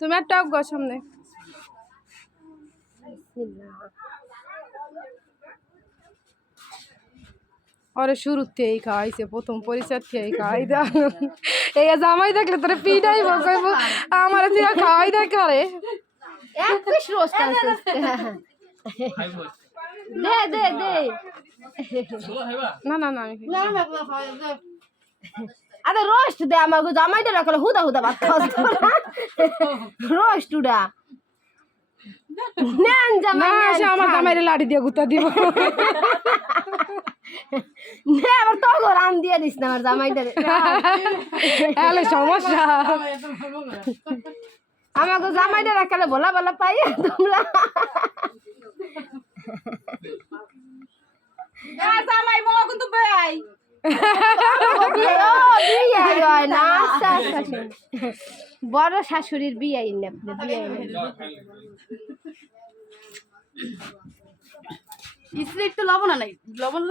তুমি আর টক গো সামনে ওরে শুরুতেই খাওয়াইছে প্রথম পরিচয় থেকেই খাওয়াই দাও এই জামাই দেখলে তোরে পিটাই বকইব আমার দিয়া খাওয়াই দেয় করে এক পিস রোস্ট আছে দে দে দে না না না আমি আরে রোস্ট দে আমাকে জামাইটা রাখলে হুদা হুদা ভাত খাওয়া রোস্ট উড়া নেন জামাই না সে আমার জামাইরে লাড়ি দিয়ে গুতা দিব নে আবার তো রান দিয়ে দিস না আমার জামাইটারে তাহলে সমস্যা আমাকে জামাইটা রাখলে ভোলা ভোলা পাই তোমরা জামাই বড় কিন্তু বেয়াই বড় শাশুড়ির বিয়ে একটু লবণ নাই লবণ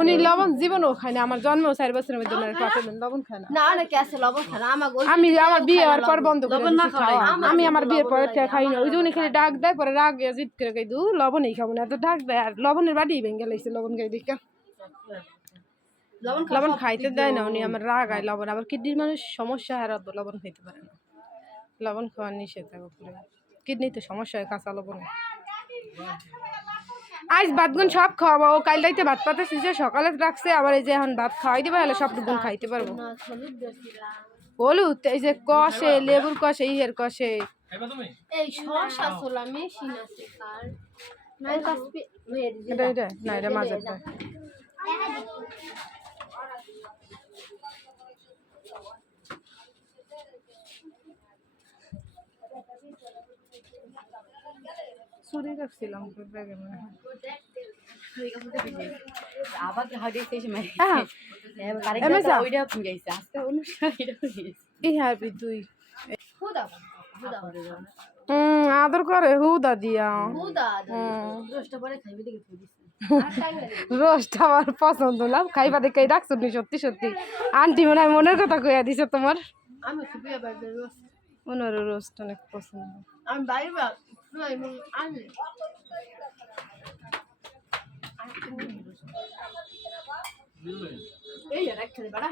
উনি লবণ জীবনও খায় না আমার জন্মেও 4 বছরের মধ্যে লবণ খায় না না অনেকে আছে লবণ খায় না আমি আমার বিয়ে হওয়ার পর বন্ধ করে আমি আমার বিয়ের পর খাই না ওই যে উনি খালি ডাক দেয় পরে রাগ জিদ করে খাই দু লবণই খাবো না তো ডাক দেয় আর লবণের বাড়ি ভেঙে লাগছে লবণ খাই দেখা লবণ খাইতে দেয় না উনি আমার রাগ আয় লবণ আবার কিডনির মানুষ সমস্যা আর লবণ খাইতে পারে না লবণ খাওয়ার নিষেধ কিডনিতে সমস্যা হয় কাঁচা লবণ আজ ভাতগুন সব খাওয়াবো ও কাল রাইতে ভাত পাতে সকালে রাখছে আবার এই যে এখন ভাত খাওয়াই দিবা হলে সব গুণ খাইতে পারবো হলুদ এই যে কষে লেবুর কষে ইয়ের কষে এই শসা ছোলা মেশিন আছে কার এটা না এটা মাঝের চুরি রাখছিলাম ব্যাগে আবার হাড়ি এসে মানে ওইটা গেছে আজকে অনুষ্ঠান এই হারবি তুই হুদা আদর করে হুদা দিয়া রোস্টটা পরে খাইবে দেখে তুই রোস্ট আমার পছন্দ না খাইবা দেখে রাখছো নি সত্যি সত্যি আন্টি মনে হয় মনের কথা কইয়া দিছে তোমার আমি সুপিয়া বার্গার রোস্ট ওনার রোস্ট অনেক পছন্দ আমি বাইরে আমি এই রাখতে বড়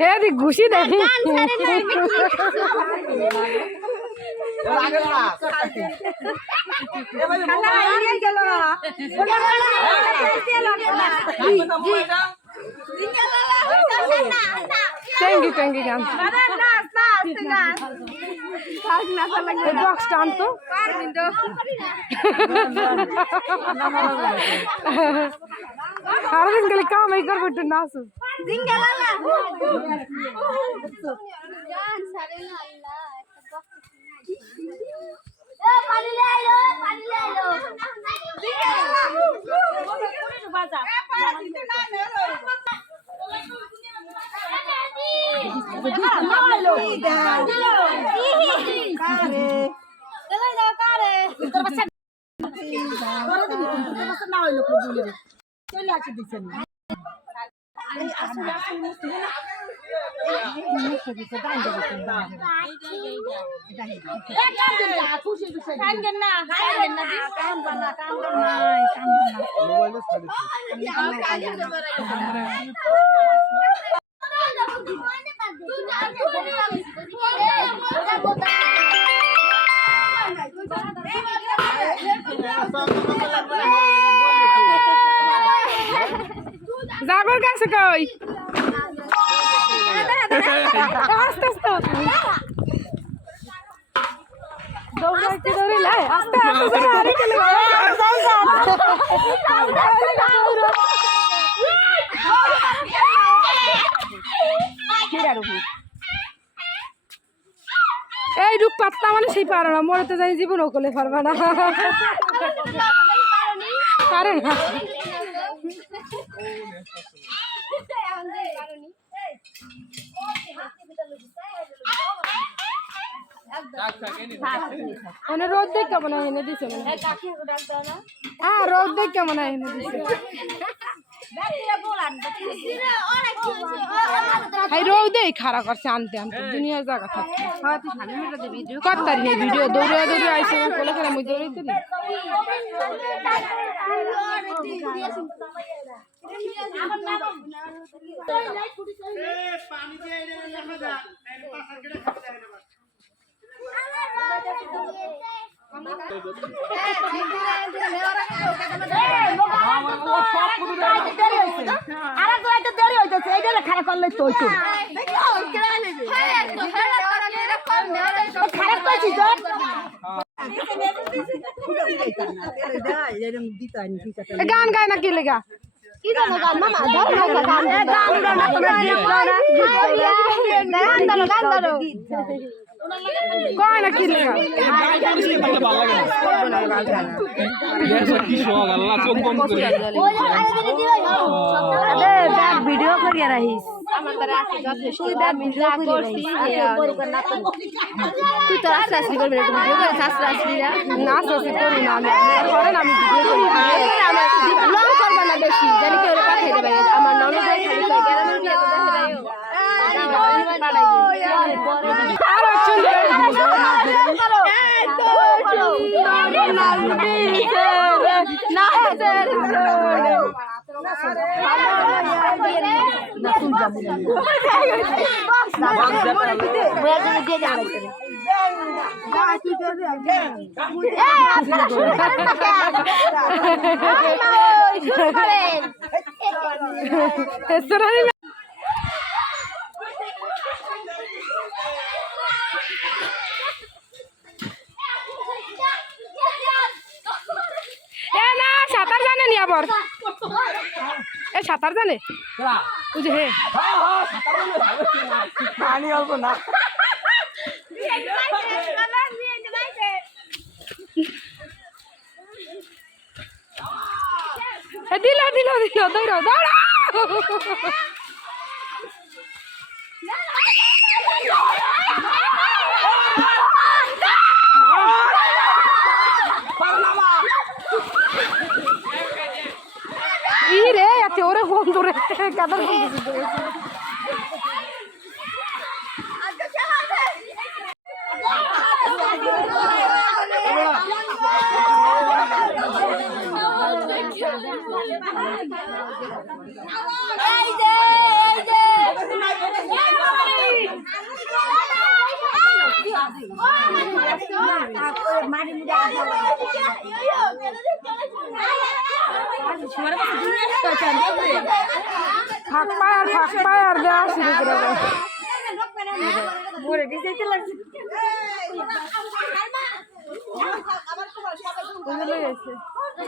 হেদি ঘুষি দেখি ট্যাঙ্গি ট্যাঙ্গি গান বক্সটা আনতো সারাদিন গেলে কামাই করবো একটু নাচু জাগর কাছে কই আস্তে আস্তে দৌড়াইতে দৌড়িলে আস্তে আস্তে আরে চলে এই রূপ পাত্তা মানে সেই পারো না মরে তো জানি জীবন ওকলে পারবা না পারে না মানে রোদ দেখ কেমন এনে দিছে হ্যাঁ রোদ দেখ কেমন এনে দিছে হাই রোদেই খারাপ করছে আনতে আনতে দুনিয়ার জায়গা থাকছে করতারি নেই ভিডিও দৌড়ে দৌড়ে আইসে কোলে খেলা মুই দৌড়াইতে নি খারাপ করলে তো খারাপ করছি তো গান গায় না কি লেগা কি গান গান মামা ধর গান গান গান কয় না কি লেগা ভিডিও করিয়া রাখিস তুই তো আস্তে আস্তে করবি ভিডিও করে আস্তে আস্তে না আস্তে করি না আমি করেন আমি ভিডিও করি লং করবে না বেশি জানি কি ওরে পাঠিয়ে দেবে আমার ননদ ভাই খালি কয় গ্রামের বিয়ে তো দেখে সাঁতার জানে নি আবার এ সাঁতার জানে বুঝে হে পানি অল্প না দিল দিল দিল দৌড়াও দৌড়াও রে এত ওরে বন্ধু রে কাদার ফাঁক পায় আর দেওয়া শুরু করে দেয়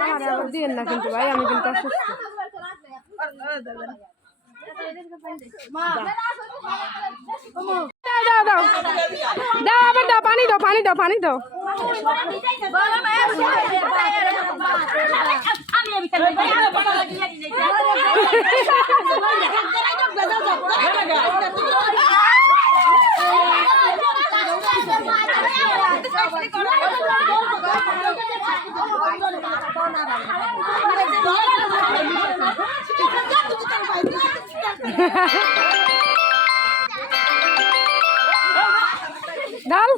আমার আবার দিয়েন না কিন্তু ভাই আমি কিন্তু অসুস্থ দাও দাও দাও আবার দাও পানি দাও পানি দাও পানি দাও ডাল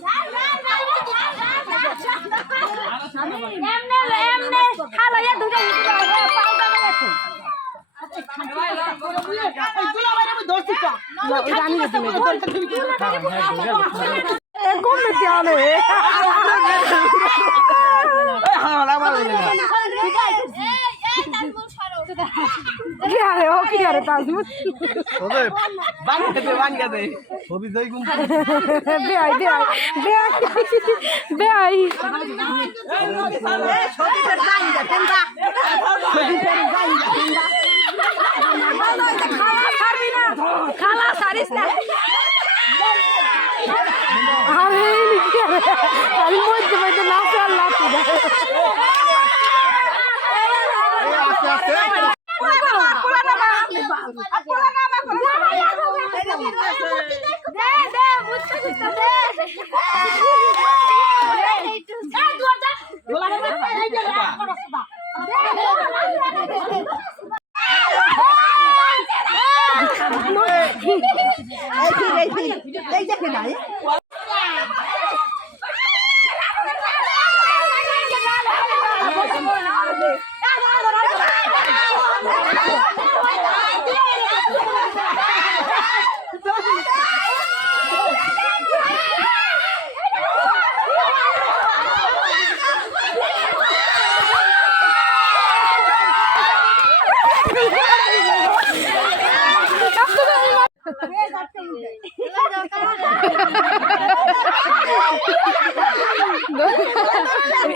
খালা সারিস না আরে আমি মধ্যে মধ্যে নাচে আর লাঠি দেয়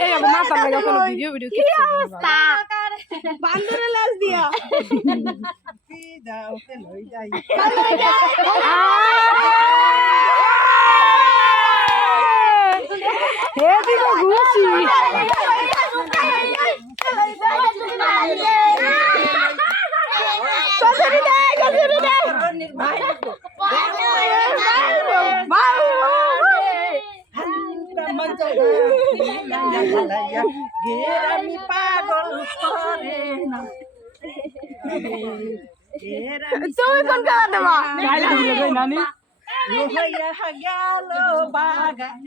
এই আমার মাথা লাগা কোনো ভিডিও কি অবস্থা বান্দরের লাশ দিয়া হে দিগো ঘুষি আমি পাগল করে না তুমি কোন খেলা দেবা নানি গেল বাগান